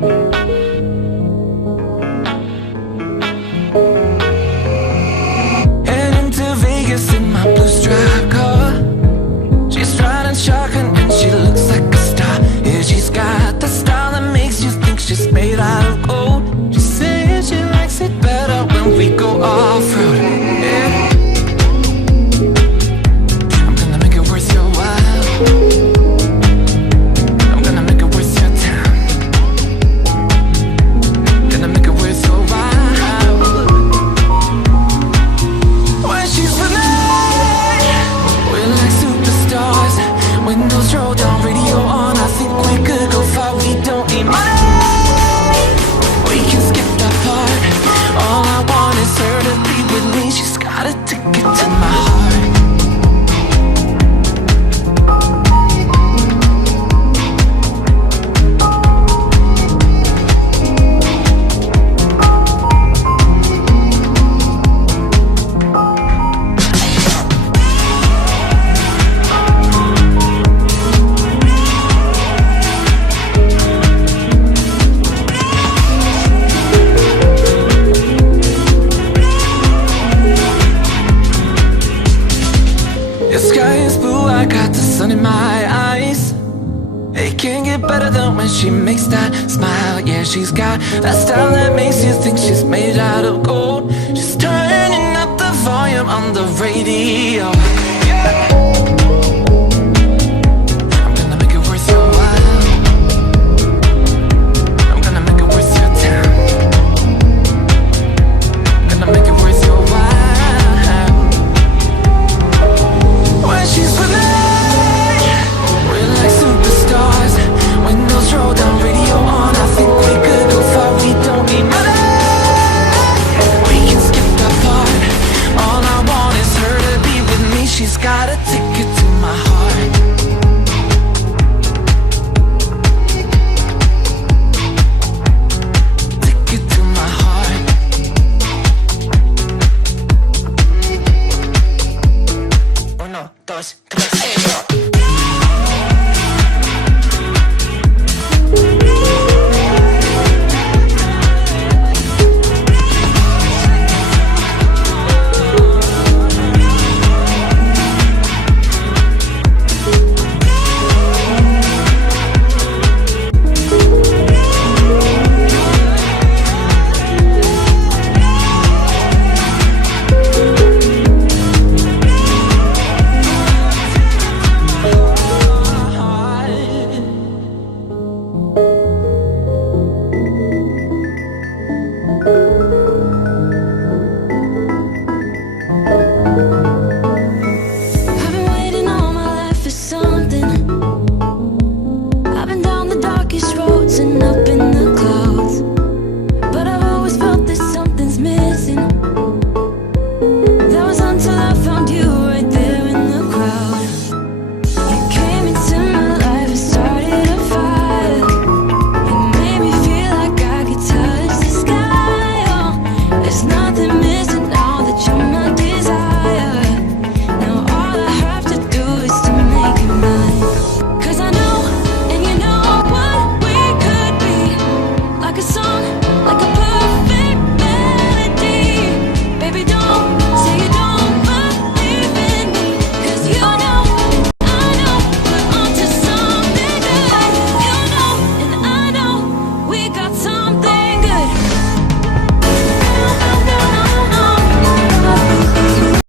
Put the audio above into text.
Heading to Vegas in my blue striped car. She's riding shotgun and she looks like a star. Yeah, she's got the style that makes you think she's made out of gold. She says she likes it better when we go off-road. Yeah. I'm gonna make it worth your while. I'm gonna make it worth your time. Gonna make it worth your while. When she's with me, we're like superstars. Windows roll down, radio on. I think we could go far. We don't need money. We can skip that part. All I want is her to be with me. She's got a ticket to my heart. The sky is blue, I got the sun in my eyes. It can't get better than when she makes that smile. Yeah, she's got that style that makes you think she's made out of gold. She's turning up the volume on the radio. Yeah.